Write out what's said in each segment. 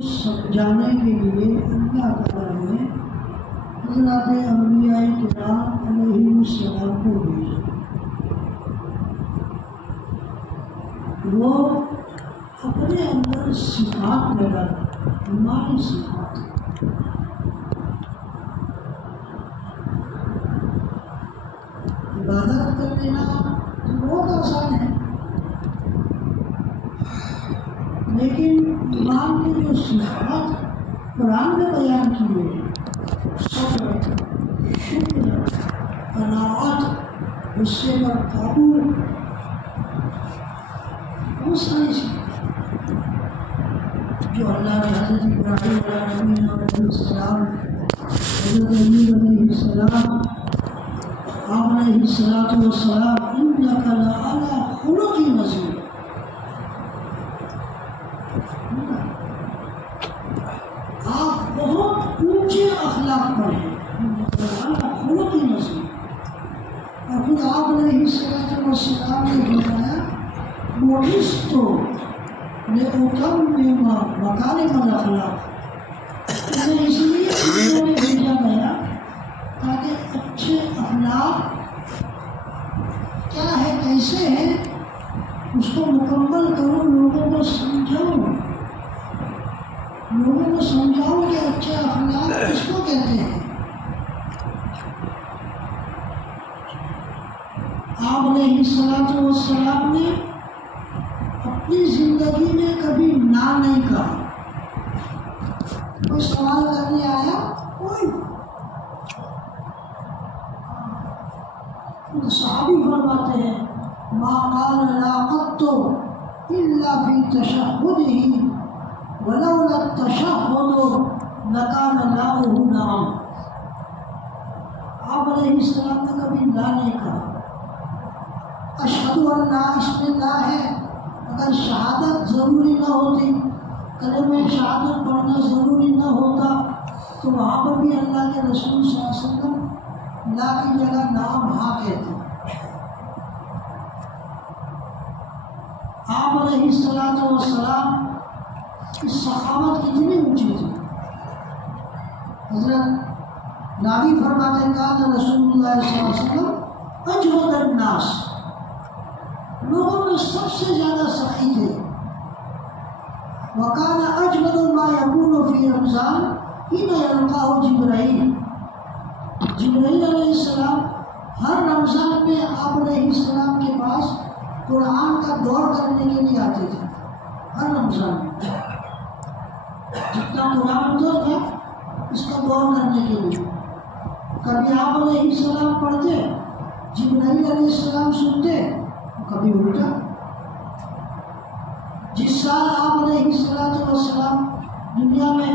سمجھانے کے لیے اللہ تعالیٰ نے حضرات انبیاء کرام علیہ السلام کو بھیجا۔ وہ اپنے اندر صفات لگا، ہماری صفات عبادت کر لینا تو بہت آسان ہے، لیکن ایمان کی جو صفات قرآن میں بیان کی ہوئی ہے، صبر، شکر، قناعت، غصے پر قابو، وہ ساری صفات جو اللہ نے حضرت ابراہیم علیہ السلام، حضرت ایوب علیہ السلام، آپ علیہ السلام، انک لعلی خلق عظیم، آپ بہت اونچے اخلاق پر ہیں، خلق عظیم۔ اور پھر آپ علیہ السلام نے فرمایا بعثت لأتمم مکارم الاخلاق، انہیں اس لیے دنیا میں بھیجا گیا تاکہ اچھے اخلاق کیا ہے، کیسے ہیں، اس کو مکمل کروں، لوگوں کو سمجھاؤں، لوگوں کو سمجھاؤں کہ اچھے اخلاق کس کو کہتے ہیں۔ آپ علیہ السلام نے اپنی زندگی میں کبھی نہ نہیں کہا۔ کوئی سوال کرنے آیا، کوئی صحابی فرماتے ہیں ما قال لا قط الا في تشهده ولولا التشهد لكان لاؤه نعم۔ آپ علیہ السلام نے کبھی لا نہیں کہا۔ اشہد ان لا، اس میں لا ہے، اگر شہادت ضروری نہ ہوتی، کلمہ شہادت پڑھنا ضروری نہ ہوتا تو وہاں پر بھی اللہ کے رسول صلی اللہ علیہ وسلم لا کی جگہ نام ہاں کہتے۔ آپ علیہ السلام کی سخاوت کتنی اونچی تھی۔ حضرت نبی فرماتے کان رسول اللہ صلی اللہ علیہ وسلم اجود الناس، لوگوں میں سب سے زیادہ سخی تھے۔ وکان اجود ما یکون فی رمضان حین یلقاہ جبرائیل، جبرائیل علیہ السلام ہر رمضان میں آپ علیہ السلام کے پاس قرآن کا دور کرنے کے لیے آتے تھے۔ ہر رمضان میں جتنا قرآن دور تھا اس کا دور کرنے کے لیے، کبھی آپ علیہ السلام پڑھتے، جبرائیل علیہ السلام سنتے، کبھی الٹا۔ جس سال آپ علیہ السلام دنیا میں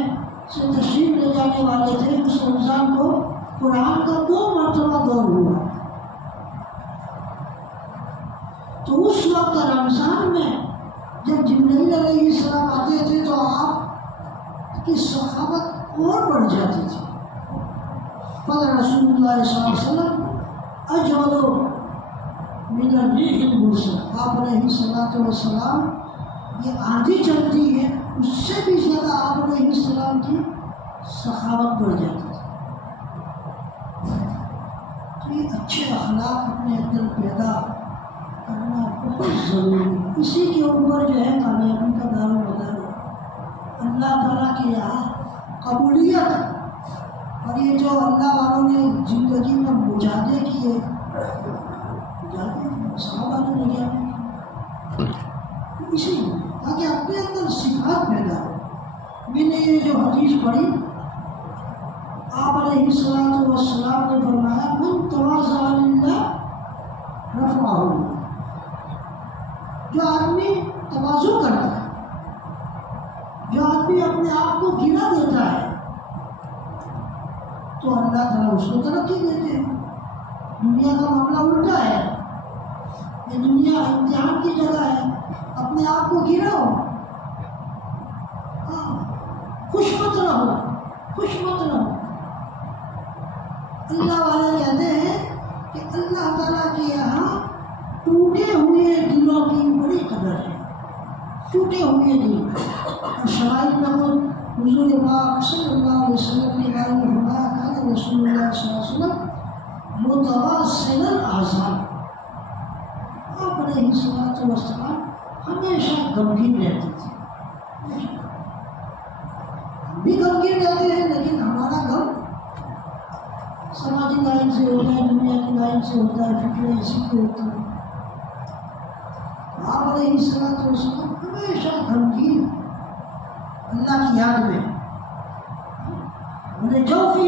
سے تشریف لے جانے والے تھے، اس رمضان کو قرآن کا 2 مرتبہ دور ہوا۔ تو اس وقت رمضان میں جب جبرائیل علیہ السلام آتے تھے تو آپ کی سخاوت اور بڑھ جاتی تھی۔ فضل رسول اللہ صلی اللہ علیہ وسلم اجود من الریح المرسلہ، آپ علیہ السلام یہ آندھی چلتی ہے اس سے بھی زیادہ آپ علیہ السلام کی سخاوت بڑھ جاتی تھی۔ تو یہ اچھے اخلاق اپنے اندر پیدا کرنا بہت ضروری ہے۔ اسی کے اوپر جو ہے کامیابی کا دار و مدار ہے۔ اللہ تعالیٰ کے یہاں قبولیت، اور یہ جو اللہ والوں نے زندگی میں مجاہدے کیے، صحابہ نے مجاہدے اسی لیے تاکہ اپنے اندر صفات پیدا ہو۔ میں نے یہ جو حدیث پڑھی، آپ علیہ السلام نے فرمایا من تواضع للہ رفعہ اللہ، جو آدمی تواضع کرتا ہے، جو آدمی اپنے آپ کو گرا دیتا ہے تو اللہ تعالیٰ اس کو ترقی دیتے ہیں۔ دنیا کا معاملہ الٹا ہے، یہ دنیا امتحان کی جگہ ہے، اپنے آپ کو گراؤ، خوش مت رہو، خوش مت رہو۔ اللہ والے کہتے ہیں کہ اللہ تعالیٰ کے یہاں ٹوٹے ہوئے دلوں کی بڑی قدر ہے، ٹوٹے ہوئے دل۔ اور شرائط میں حضور پاک صلی اللہ علیہ وسلم کے بارے میں فرمایا کان رسول اللہ صلی اللہ علیہ وسلم متواصل الاعصاب، آپ علیہ الصلوۃ والسلام ہمیشہ غمگین رہتے تھے. ہم بھی غمگین رہتے ہیں لیکن ہمارا غم سماجی لائن سے ہوتا ہے، دنیا کی لائن سے ہوتا ہے، فکریں اسی کی ہوتی ہیں. آپ علیہ الصلوۃ والسلام ہمیشہ غمگین اللہ کی یاد میں. جو فی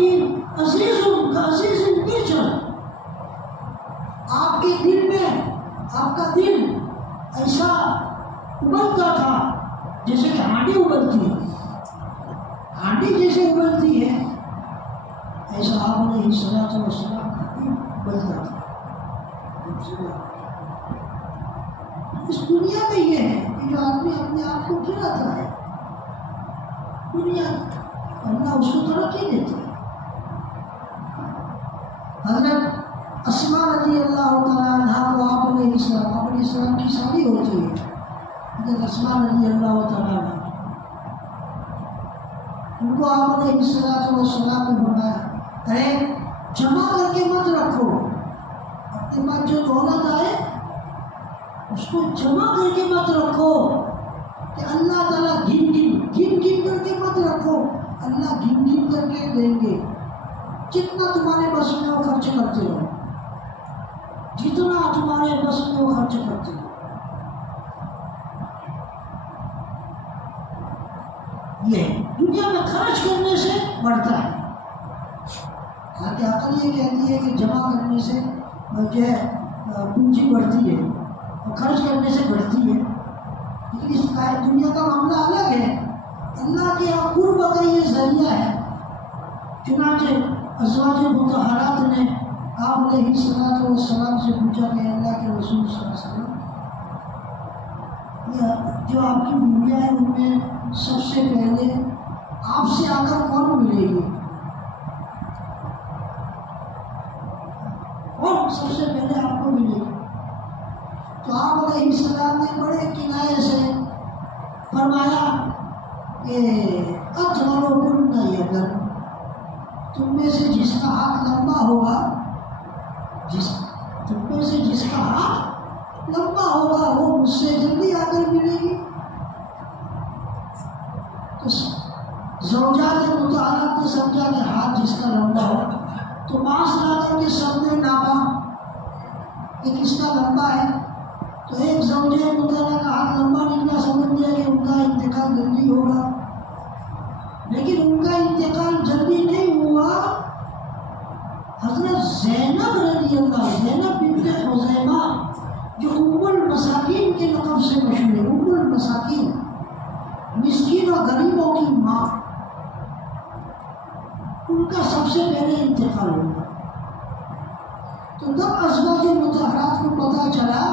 عزیز عزیز الفجر، آپ کے دل میں آپ کا دل ایسا ابلتا تھا جیسے کہ ہانڈی ابلتی ہے، ہانڈی جیسے ابلتی ہے ایسا آپ علیہ الصلوۃ والسلام کا دل ابلتا تھا. اس دنیا میں یہ ہے کہ جو آدمی اپنے آپ کو گراتا ہے، دنیا اللہ اس کو ترقی دیتا ہے. حضرت اسماء رضی اللہ تعالیٰ عنہا کو آپ علیہ السلام کی شادی ہوتی ہے. حضرت اسماء رضی اللہ تعالیٰ عنہا ان کو آپ علیہ السلام نے فرمایا ارے جمع کر کے مت رکھو، اپنے پاس جو دولت آئے اس کو جمع کر کے مت رکھو کہ اللہ تعالیٰ گن کر کے مت رکھو، اللہ گن کر کے دیں گے. جتنا تمہارے بس میں وہ خرچ کرتے ہو، جتنا تمہارے بس میں وہ خرچ کرتے ہو. یہ دنیا میں خرچ کرنے سے بڑھتا ہے. حالانکہ عقل یہ کہتی ہے کہ جمع کرنے سے جو ہے پونجی بڑھتی ہے اور خرچ کرنے سے بڑھتی ہے، لیکن اس دنیا کا معاملہ الگ ہے. اللہ کے قرب کا یہ ذریعہ ہے. چنانچہ ازواج مطہرات نے آپ علیہ الصلوۃ والسلام سے پوچھا کہ اللہ کے رسول صلی اللہ علیہ وسلم، جو آپ کی بیویاں ہیں ان میں سب سے پہلے آپ سے آ کر کون ملے گی؟ اور سب سے پہلے آپ کو ملے گی؟ تو آپ علیہ السلام نے بڑے کنایے سے فرمایا کہ اگر تم میں سے جس کا ہاتھ لمبا ہوگا، تم میں سے جس کا ہاتھ لمبا ہوگا وہ مجھ سے جلدی آ کر ملے گی. تو زوجات مطہرات نے سمجھا کہ ہاتھ جس کا لمبا ہو، تو پاس لا کر کے سب نے ناپا کہ کس کا لمبا ہے. تو ایک زوجہ مطہرہ کا ہاتھ لمبا نکلا، سمجھ لیا کہ ان کا انتقال جلدی ہوگا. لیکن ان کا انتقال جلدی نہیں ہوا. حضرت زینب رضی اللہ، زینب بنت خزیمہ جو ام المساکین کے لقب سے مشہور ہے، ام المساکین، مسکین اور غریبوں کی ماں، ان کا سب سے پہلے انتقال ہوا. تو تب ازواج مطہرات کو پتہ چلا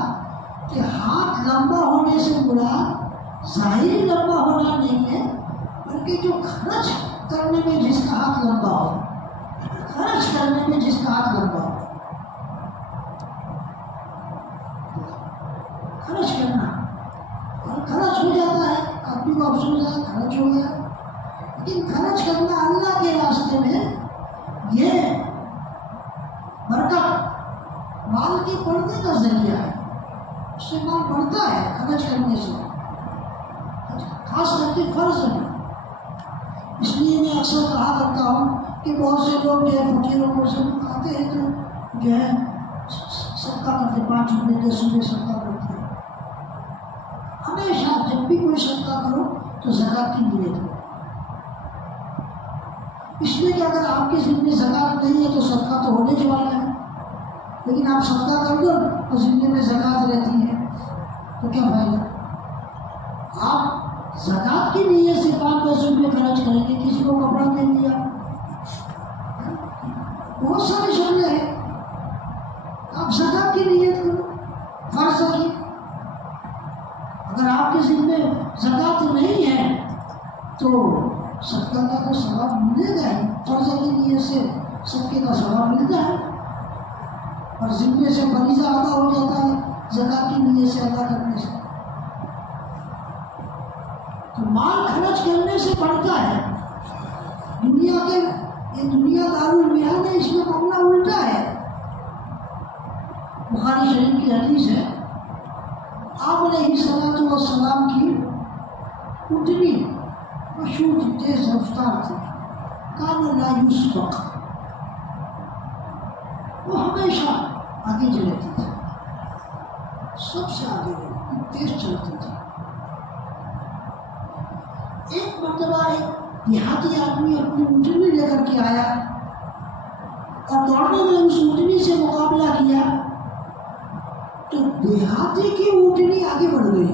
کہ ہاتھ لمبا ہونے سے مراد ظاہری لمبا ہونا نہیں ہے، بلکہ جو خرچ کرنے میں جس کا ہاتھ لمبا ہو، خرچ کرنے میں جس کا ہاتھ لمبا ہو، خرچ کرنا. اور خرچ ہو جاتا ہے، آدمی کو افسوس ہے خرچ ہو گیا، لیکن خرچ کرنا اللہ کے راستے میں یہ برکت مال کے بڑھنے کا ذریعہ ہے. اس سے مال بڑھتا ہے خرچ کرنے سے، خاص کر کے فرض میں. اس لیے میں اکثر کہا کرتا ہوں کہ بہت سے لوگ جو ہے فقیروں کو سے آتے ہیں تو جو ہے صدقہ کرتے، 5 روپے 10 روپے صدقہ کرتے ہیں. ہمیشہ جب بھی کوئی صدقہ کرو تو زکوٰۃ کی نیت ہو. اس لیے کہ اگر آپ کے ذمے زکوٰۃ نہیں ہے تو صدقہ تو ہونے کے والا ہے، لیکن آپ صدقہ کر دو اور ذمے میں زکوٰۃ رہتی ہے تو کیا فائدہ؟ آپ زکوٰۃ کی نیت سے 5-10 روپے خرچ کریں گے، کسی کو کپڑا دے دیا، بہت سارے شغلیں ہیں. آپ زکوٰۃ کی نیت کرو، فرض کی. اگر آپ کے ذمے زکوٰۃ نہیں ہے تو صدقہ کا تو ثواب ملے گا ہی. فرض کی نیت سے صدقے کا ثواب ملتا ہے، اور ذمے سے فریضہ ادا ہو جاتا ہے زکوٰۃ کی نیت سے ادا کرنے سے. تو مال خرچ کرنے سے بڑھتا ہے. دنیا کے یہ دنیا دارالمحن ہے، اس میں معاملہ الٹا ہے. بخاری شریف کی حدیث ہے، آپ علیہ السلام کی اٹھنی مشہور تیز رفتار تھی، کان لا یسبق، وہ ہمیشہ آگے چلتی تھی، سب سے آگے تیز چلتی تھی. ایک مرتبہ ایک دیہاتی آدمی اپنی اونٹنی لے کر کے آیا اور دوڑنے میں اس اونٹنی سے مقابلہ کیا تو دیہاتی کی اونٹنی آگے بڑھ گئی.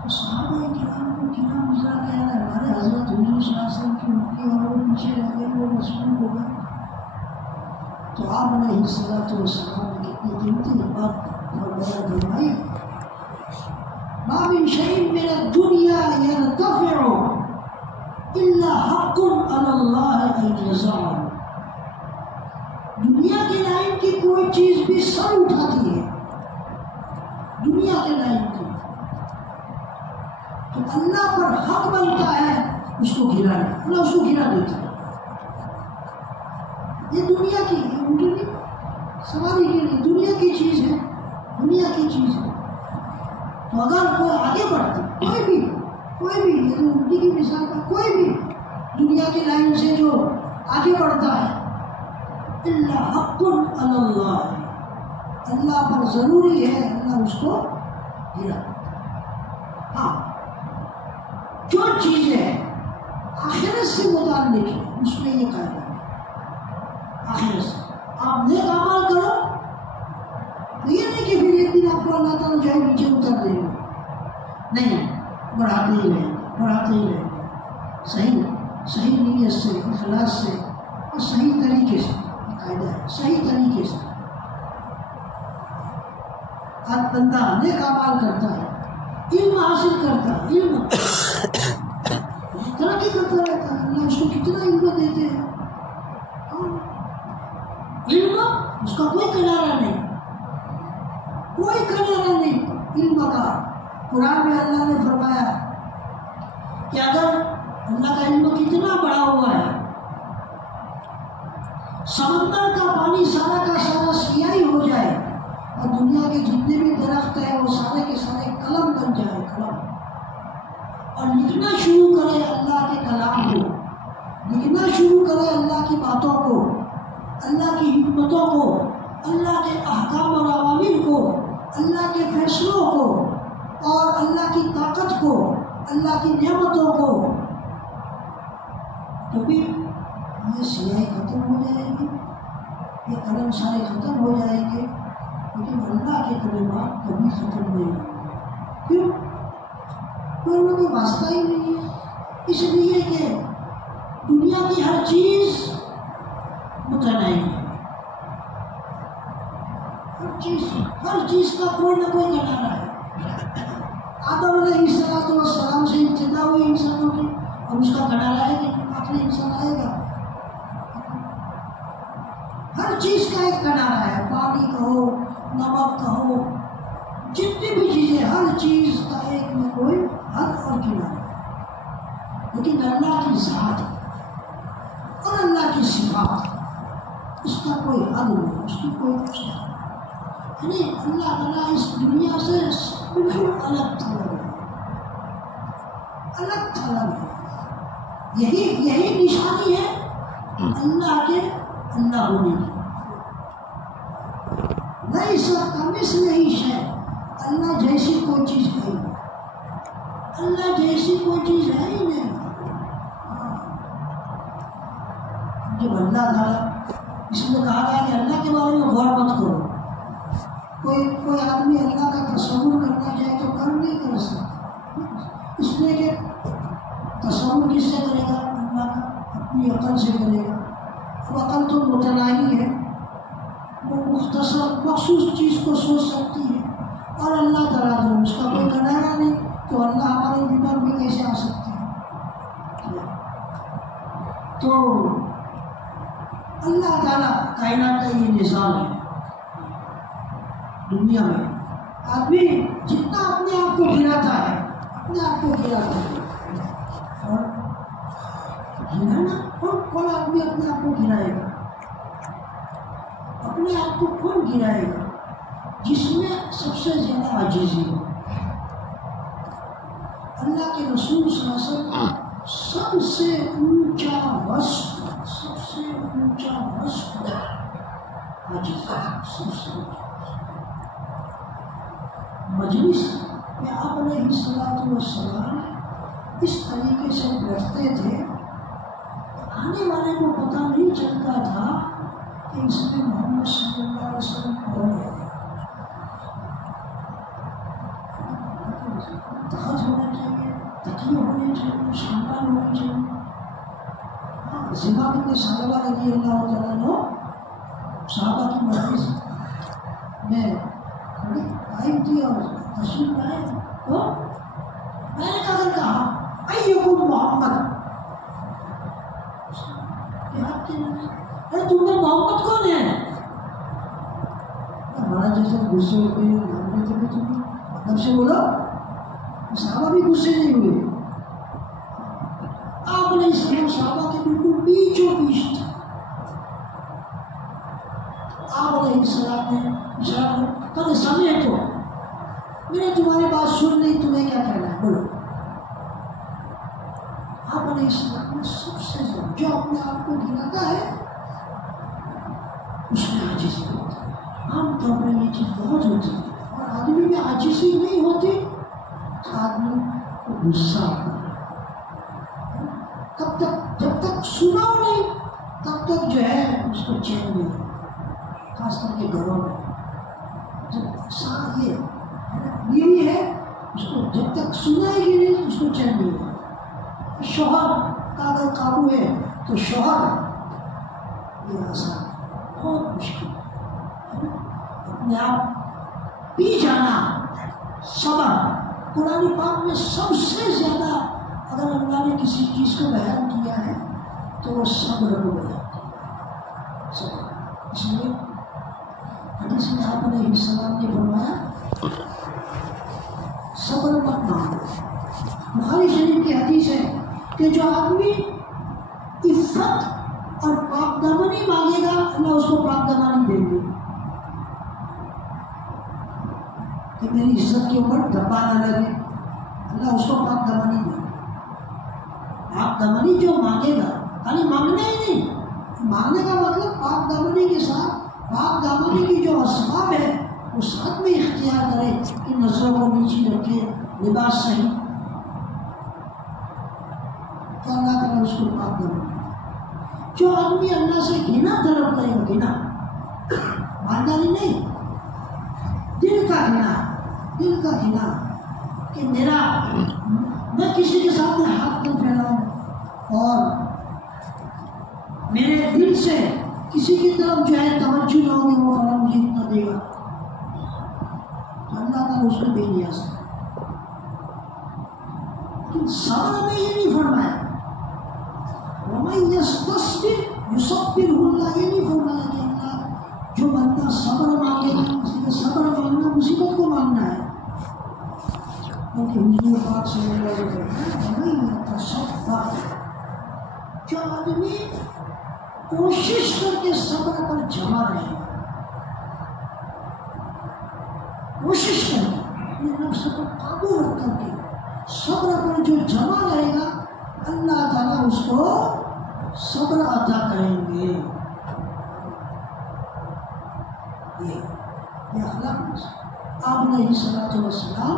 تو صحابہ کرام کو کیا مزہ کیا ہے، ہمارے حضرت حضور صلی اللہ علیہ وسلم کی اونٹنی اور وہ پیچھے رہ گئی، وہ مصروف ہو گئے. تو آپ علیہ السلام نے کتنی قیمتی بات فرمائی، ما من شيء من الدنيا يرتفع إلا حق على الله أن يزعه. دنیا کے لائن کی کوئی چیز بھی سر اٹھاتی ہے، دنیا کے لائن کی، تو اللہ پر حق بنتا ہے اس کو گرا دے، اللہ اس کو گرا دیتا ہے. یہ دنیا کی اونٹنی سواری کے لیے دنیا کی چیز ہے، دنیا کی چیز ہے. تو اگر کوئی آگے بڑھتا، کوئی بھی یہ اونٹنی کی مثال کا کوئی بھی دنیا کی لائن سے جو آگے بڑھتا ہے، اللہ حق علی اللہ، اللہ پر ضروری ہے اللہ اس کو گرا. ہاں جو چیزیں آخرت سے متعلق ہے اس میں یہ قاعدہ ہے، آخرت سے آپ نیک اعمال کرو تو یہ نہیں کہ پھر ایک دن آپ کو اللہ تعالیٰ جو ہے نیچے اتر دے گا، نہیں، بڑھاتے ہی رہیں، صحیح نیت سے، اخلاص سے اور صحیح طریقے سے. قاعدہ ہے صحیح طریقے سے. ہر بندہ نیک اعمال کرتا ہے، علم حاصل کرتا ہے، علم ترقی کرتا رہتا ہے. اللہ اس کو کتنا علم دیتے ہیں، علم اس کا کوئی کنارہ نہیں، علم کا. قرآن میں اللہ نے فرمایا کہ اگر اللہ کا علم کتنا بڑا ہوا ہے، سمندر کا پانی سارا کا سارا سیاہی ہو جائے اور دنیا کے جتنے بھی درخت ہیں وہ سارے کے سارے قلم بن جائے، قلم، اور لکھنا شروع کرے اللہ کے کلام کو، لکھنا شروع کرے اللہ کی باتوں کو، اللہ کی حکمتوں کو، اللہ کے احکام اور اوامر کو، اللہ کے فیصلوں کو اور اللہ کی طاقت کو، اللہ کی نعمتوں کو، تو پھر یہ سیاہی ختم ہو جائے گی، یہ قلم سارے ختم ہو جائیں گے، لیکن اللہ کے کلمات کبھی ختم نہیں ہوں گے. کیوں؟ کوئی ان کو واسطہ ہی نہیں ہے. اس لیے کہ دنیا کی ہر چیز متنائی ہے، ہر چیز کا کوئی نہ کوئی کنارہ ہے. آدم علیہ السلام سے ابتدا ہوئی انسانوں کی، اور اس کا کنارہ ہے کہ آخری انسان آئے گا. ہر چیز کا ایک کنارہ ہے، پانی کا ہو، نمک کا ہو، جتنی بھی چیزیں، ہر چیز کا ایک نہ کوئی حد اور کنارہ ہے. لیکن اللہ کی ذات اور اللہ کی صفات، اس کا کوئی حد نہیں، اس کی کوئی کچھ نہیں. یعنی اللہ تعالیٰ اس دنیا سے بالکل الگ تھلگ ہے. یہی نشانی ہے اللہ کے اللہ ہونے کی. نہیں سب مثل ہی ہے، اللہ جیسی کوئی چیز ہے ہی نہیں، اللہ جیسی کوئی چیز ہے ہی نہیں. جب اللہ تعالیٰ، اس میں کہا گیا کہ اللہ کے بارے میں غور مت کرو. کوئی آدمی اللہ کا تصور کرنا چاہے تو کر نہیں کر سکتا، اس لیے کہ تصور کس سے کرے گا؟ اللہ کا اپنی عقل سے کرے گا. اب عقل تو متناہی ہے، وہ مختصر مخصوص چیز کو سوچ سکتی ہے، اور اللہ تعالیٰ تو اس کا کوئی کنارہ نہیں، تو اللہ ہمارے دماغ میں کیسے آ سکتے ہیں؟ تو اللہ تعالیٰ کائنات کا یہ نظام ہے. دنیا میں آدمی جتنا اپنے آپ کو گراتا ہے اپنے آپ کو گراتا ہے، اور گرانا کون آدمی اپنے آپ کو گرائے گا؟ اپنے آپ کو کون گرائے گا؟ جس میں سب سے زیادہ عاجزی ہو۔ اللہ کے رسول صلی اللہ علیہ وسلم سب سے اونچا وصف، سب سے اونچا وصف عاجزی، سب سے اونچا مجلس میں آپ علیہ الصلوۃ والسلام اس طریقے سے بیٹھتے تھے، آنے والے کو پتہ نہیں چلتا تھا کہ اس میں محمد صلی اللہ علیہ وسلم کون ہے۔ تخت ہونا چاہیے، تکیے ہونے چاہیے، شمال ہونی چاہیے۔ زمام بن ثعلبہ رضی اللہ تعالیٰ عنہ صحابہ کی مجلس میں آئی تھی اور تشریف لائے تو میں نے کہا ایکم محمد، ارے تم میں محمد کون ہے؟ ہمارا جیسے غصے ہو گئے ماننے تھے تم مطلب سے بولو، صحابہ بھی غصے نہیں ہوئے۔ آپ نے اسلام صحابہ کے بالکل بیچوں بیچ تھا۔ آپ علیہ السلام نے اشارہ کر سمے تو میں نے تمہاری بات سن لی، تمہیں کیا کہنا ہے بولو۔ آپ علیہ السلام نے سب سے زیادہ جو اپنے آپ کو گراتا ہے اس میں عاجزی ہوتی ہے۔ عام طور پر یہ چیز بہت ہوتی ہے، اور آدمی میں عاجزی نہیں ہوتی تو آدمی کو غصہ آتا ہے۔ کب تک؟ جب تک سنا نہیں تب تک جو ہے اس کو چین نہیں، خاص کر کے گھروں میں جب ساتھ یہ بیوی ہے اس کو جب تک سنائے گی نہیں اس کو چین نہیں ہوگا۔ شوہر کا اگر قابو ہے تو شوہر یہ آسان بہت مشکل ہے۔ اپنے آپ پی جانا صبر، قرآن پاک میں سب سے زیادہ اگر اللہ نے کسی چیز کو بیان کیا ہے تو وہ صبر کو بیان کیا، صبر۔ اس لیے حدیث میں آپ علیہ السلام نے فرمایا صبر مت مانگو۔ بخاری شریف کی حدیث ہے کہ جو آدمی عزت اور پاک دامنی مانگے گا اللہ اس کو پاک دامنی دیں گے، کہ میری عزت کے اوپر دھبا نہ لگے، اللہ اس کو پاک دامنی دے گا۔ پاک دامنی جو مانگے گا، خالی مانگنا ہی نہیں، مانگنے کا مطلب پاک دامنی کے ساتھ پاک دامنی کی جو اسباب ہے وہ ساتھ میں اختیار کرے کہ نظروں کو نیچی رکھے، لباس صحیح، تو اللہ تعالیٰ اس کو پاک دامنی۔ جو آدمی اللہ سے گھنا طلب کرے گا، گھنا مالداری نہیں، دل کا گھنا، دل کا گھنا کہ میں کسی کے سامنے ہاتھ نہ پھیلاؤں اور میرے دل سے کسی کی طرف جو ہے توجہ نہ ہوگی وہ فلاں مجھے اتنا دے گا، تو اللہ تعالیٰ اس کو دے دیا سکتا۔ لیکن صبر میں یہ نہیں فرمایا وَمَن يَسْتَصْبِرْ يُصَبِّرْهُ اللہ، یہ نہیں فرمایا کہ اللہ جو بندہ صبر مانگے گا، کسی کا صبر مانگنا مصیبت کو مانگنا ہے، کیونکہ حضور پاک صلی اللہ علیہ وسلم وَمَن يَتَصَبَّرْ، جو آدمی کوشش کر کے صبر پر جمع رہے، کوشش کر کے اپنے نفس پر قابو رکھ کر کے صبر پر جو جمع رہے گا اللہ تعالیٰ اس کو صبر عطا کریں گے۔ یہ اخلاق آپ علیہ الصلوۃ والسلام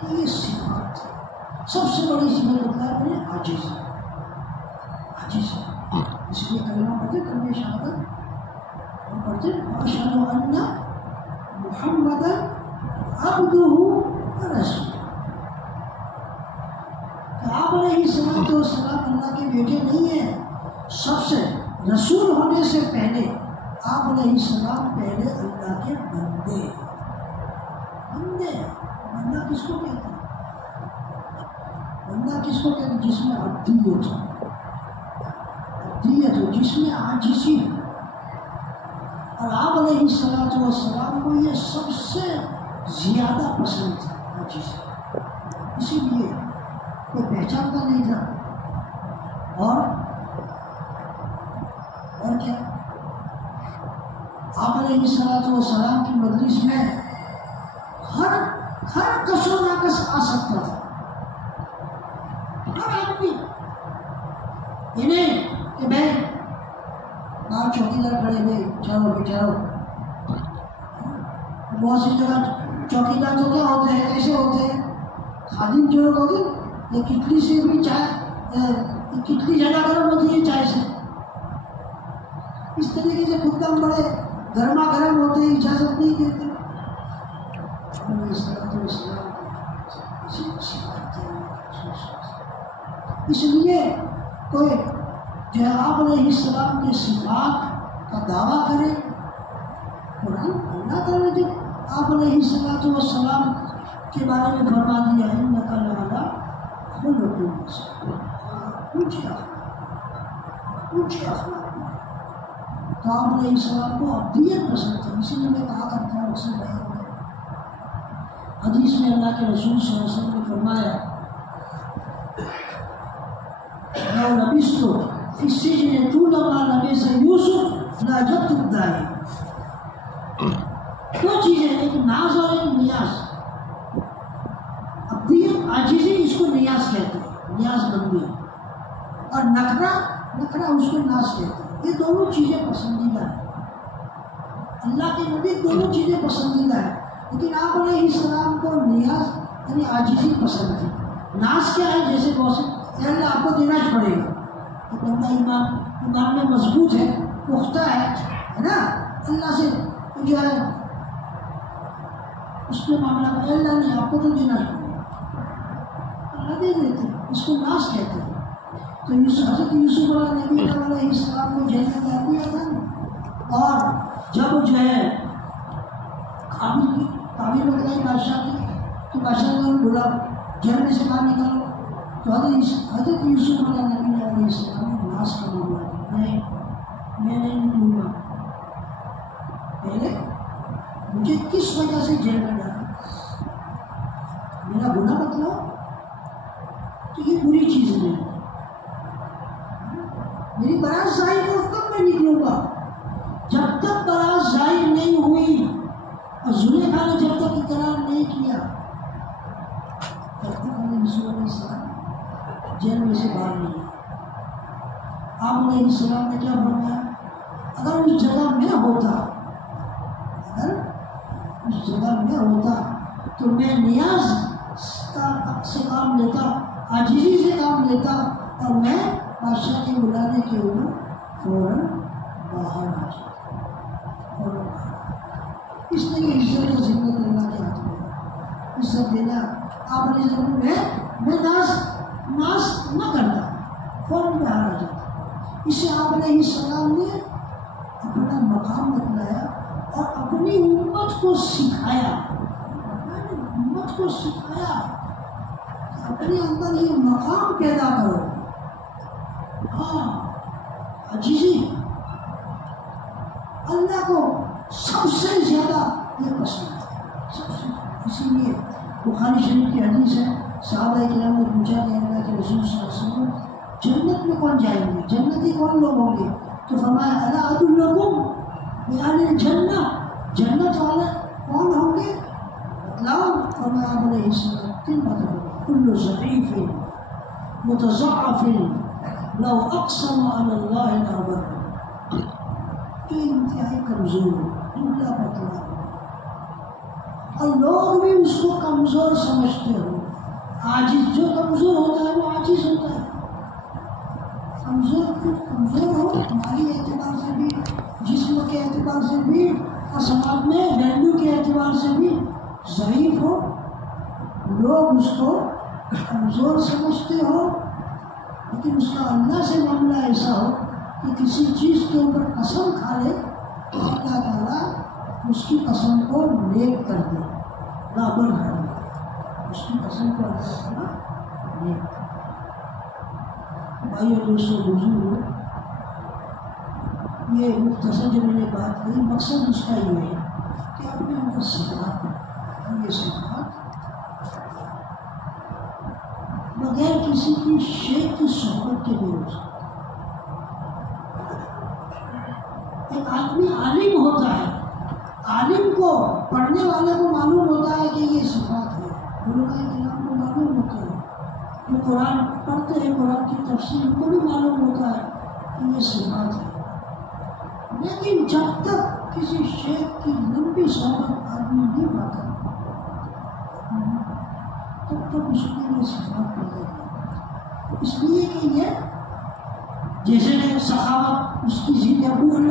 کی یہ صفات ہے۔ سب سے بڑی صفت بتایا میں نے عاجزی، عاجزی۔ اس لیے کلمہ پڑھتے کلمہ شہادت ہم پڑھتے اشہد ان محمدا عبدہ ورسولہ، کہ آپ علیہ الصلوۃ والسلام اللہ کے بیٹے نہیں ہیں، سب سے رسول ہونے سے پہلے آپ علیہ السلام پہلے اللہ کے بندے، بندہ کس کو کہتے ہیں؟ بندہ کس کو کہتے ہیں؟ جس میں عبدیت ہو، عبدیت ہو، جس میں عاجزی ہو۔ اور آپ علیہ الصلوۃ والسلام کو یہ سب سے زیادہ پسند تھا عاجزی، اسی لیے کوئی پہچانتا نہیں تھا. اور کیا آپ علیہ السلام کی مجلس میں ہر کس و ناقص آ سکتا تھا، ہر آدمی. یہ نہیں کہ میں باہر چوکیدار کھڑے ہوئے چلو بچارو. بہت سی جگہ چوکیدار تو کیا ہوتے ہیں، ایسے ہوتے ہیں خادم جو لوگ ہوتے ہیں، یہ کتلی سے بھی چائے کتلی زیادہ گرم ہوتی ہے چائے سے، اس طریقے سے خود کام بڑے گرما گرم ہوتے ہیں، اجازت نہیں دیتے. اس لیے کوئی جو ہے آپ علیہ السلام کے صفات کا دعویٰ کرے، قرآن اللہ تعالیٰ نے آپ علیہ السلام کے بارے میں فرما دیا ہے اِنَّكَ لَعَلَىٰ خُلُقٍ عَظِيمٍ، اونچے اخلاق. تو آپ علیہ السلام کو ابدیت پسند تھی، اسی لیے میں کہا کرتا ہوں اکثر بیان میں، حدیث میں اللہ کے رسول صلی اللہ علیہ وسلم نے فرمایا لو لبثت فی السجن طول ما لبث یوسف لاجدت الداعی. دو چیزیں، ایک ناز اور ایک نیاز. ابدیت عاجزی اس کو نیاز کہتے ہیں، نیاز مندی، اور نخرا اس کو ناز کہتے ہیں. یہ دونوں چیزیں پسندیدہ ہیں. اللہ کے نبی دونوں چیزیں پسندیدہ ہیں، لیکن آپ علیہ السلام کو نیاز یعنی عاجزی پسند تھی. ناز کیا ہے؟ جیسے بہت اللہ آپ کو دینا پڑے گا، تو بندہ ایمان میں مضبوط ہے، پختہ ہے نا، اللہ سے جو ہے اس کے معاملہ میں اللہ نے آپ کو تو دینا پڑے گا، اللہ دے دیتے، اس کو ناز کہتے ہیں. تو حضرت یوسف نبی علیہ السلام کو جیل میں ڈال دیا تھا، اور جب جو ہے تعبیر بتلائی بادشاہ کی، تو بادشاہ نے بولا جیل میں سے باہر نکالو. تو حضرت یوسف نبی علیہ السلام نے ناز کا معاملہ کیا، میں نہیں لوں گا. پہلے مجھے کس وجہ سے جیل میں ڈالا، میرا گناہ بتلاؤ. تو یہ بری چیز نہیں، میری برات ظاہر ہو کب میں نکلوں گا. جب تک برات ظاہر نہیں ہوئی اور زلیخا نے جب تک اقرار نہیں کیا، تب تک یوسف علیہ السلام جیل میں سے باہر نہیں. آپ علیہ السلام نے کیا فرمایا؟ اگر اس جگہ میں ہوتا تو میں نیاز سے کام لیتا، عاجزی سے کام لیتا، اور میں بادشاہ کے بلانے کے اوپر فوراً باہر آ جاتا. اس لیے عزت و ذلت اللہ کے ہاتھ میں، عزت دینا. آپ علیہ السلام میں ناز نہ کرتا، فوراً باہر آ جاتا. اس سے آپ علیہ السلام نے اپنا مقام بتلایا اور اپنی امت کو سکھایا کہ اپنے اندر یہ مقام پیدا کرو. ہاں، عاجزی اللہ کو سب سے زیادہ یہ پسند ہے، سب سے. اسی لیے بخاری شریف کی حدیث ہے، صحابہ کرام نے پوچھا کہ اللہ کے رسول صلی اللہ علیہ وسلم جنت میں کون جائیں گے، جنتی کون لوگ ہوں گے؟ تو فرمایا الا ادلکم بأہل الجنہ، جنت والے کون ہوں گے بتلاؤ. فرمایا علیہ السلام تین باتیں، کل ضعیف متضعف لو اقسم علی اللہ لابرہ، جو انتہائی کمزور ہو، دبلا پتلا، اور لوگ بھی اس کو کمزور سمجھتے ہو. عاجز جو کمزور ہوتا ہے وہ عاجز ہوتا ہے. کمزور ہو مالی اعتبار سے بھی، جسم کے اعتبار سے بھی، اور سماج میں ویلیو کے اعتبار سے بھی ضعیف ہو، لوگ اس کو کمزور سمجھتے ہو. لیکن اس کا اللہ سے معاملہ ایسا ہو کہ کسی چیز کے اوپر قسم کھا لے تو اللہ تعالیٰ اس کی قسم کو نیک کر دے، برابر کر دے، اس کی قسم کو اللہ تعالیٰ نیک کر دے. بھائی اور دوستوں بزرگ، یہ مختصر جو میں نے بات کی، مقصد اس کا یہ ہے کہ اپنے اندر صفات یہ صفات بغیر کسی کی شیخ کی صحبت کے بھی ہو سکتی. ایک آدمی عالم ہوتا ہے، عالم کو پڑھنے والے کو معلوم ہوتا ہے کہ یہ صفات ہے، علماء کرام کو معلوم ہوتا ہے، جو قرآن پڑھتے ہیں قرآن کی تفسیر کو بھی معلوم ہوتا ہے کہ یہ صفات ہے. لیکن جب تک کسی شیخ کی لمبی صحبت آدمی نہیں پاتا تب تک اس کے لیے صفات ملے گی. اس لیے کہ یہ جیسے کہ سخاوت اس کی ضد ہے، بخل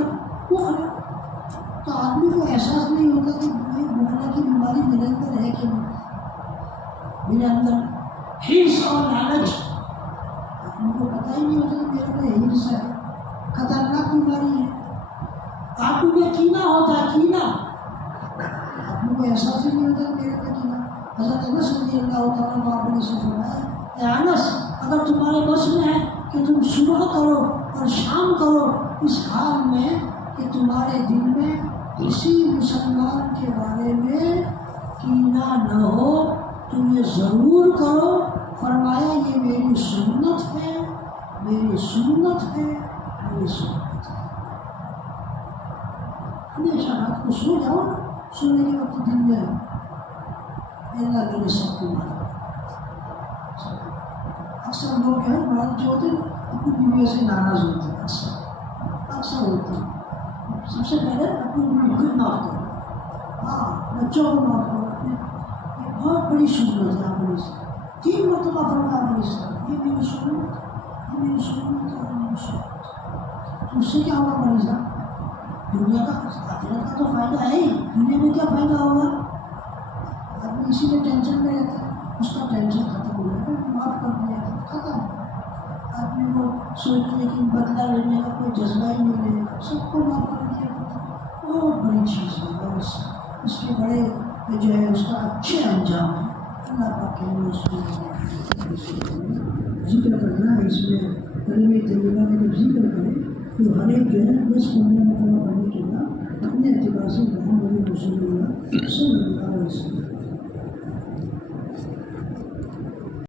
تو آدمی کو احساس نہیں ہوتا کہ بخل کی بیماری میرے اندر ہے کہ میرے اندر حرص اور لالچ، آدمی کو پتہ ہی نہیں ہوتا کہ میرے میں حرص ہے، خطرناک بیماری ہے. آدمی میں کینہ ہوتا ہے، کینہ آدمی کو احساس ہی نہیں ہوتا کہ میرے میں کینہ. حضرت انس رضی اللہ تعالیٰ عنہ آپ نے سے فرمایا، اے انس اگر تمہارے بس میں ہے کہ تم صبح کرو اور شام کرو اس حال میں کہ تمہارے دل میں کسی مسلمان کے بارے میں کینہ نہ ہو، تم یہ ضرور کرو. فرمایا یہ میری سنت ہے، میری سنت ہے، میری سنت ہے. ہمیشہ رات کو سو جاؤ، سونے کے وقت دن میں اللہ میرے سب کو مارا. اکثر لوگ ہیں مرد جو ہوتے ہیں اپنی بیویوں سے ناراض ہوتے ہیں، اکثر ہوتے ہیں. سب سے پہلے اپنی بیوی کو معاف کرو، ہاں بچوں کو معاف کرو. یہ بہت بڑی سنت ہے. آپ نے 3 مرتبہ فرمایا آپ نے، یہ میری سنت، یہ میری سنت ہے، یہ میری سنت. تو اس سے کیا ہوگا مریض صاحب؟ دنیا کا آخرت کا تو فائدہ ہے ہی، دنیا میں کیا فائدہ ہوگا؟ آدمی اسی میں ٹینشن میں رہتا ہے، اس کا ٹینشن ختم ہو جائے گا، معاف کر دیا ختم. آدمی کو سوچتے ہیں کہ بدلہ لینے کا کوئی جذبہ ہی نہیں رہے گا، سب کو معاف کر دیا بہت بڑی چیز ہے. اور اس کے بڑے جو ہے اس کا اچھے انجام ہے. اللہ پاک کے لیے اس میں ذکر کرنا ہے. اس میں کلمہ طیبہ میں جب ذکر کریں تو ہر ایک جو ہے 10-15 مرتبہ پڑھنے کے بعد اپنے اعتبار سے محمد رسول اللہ صلی اللہ علیہ وسلم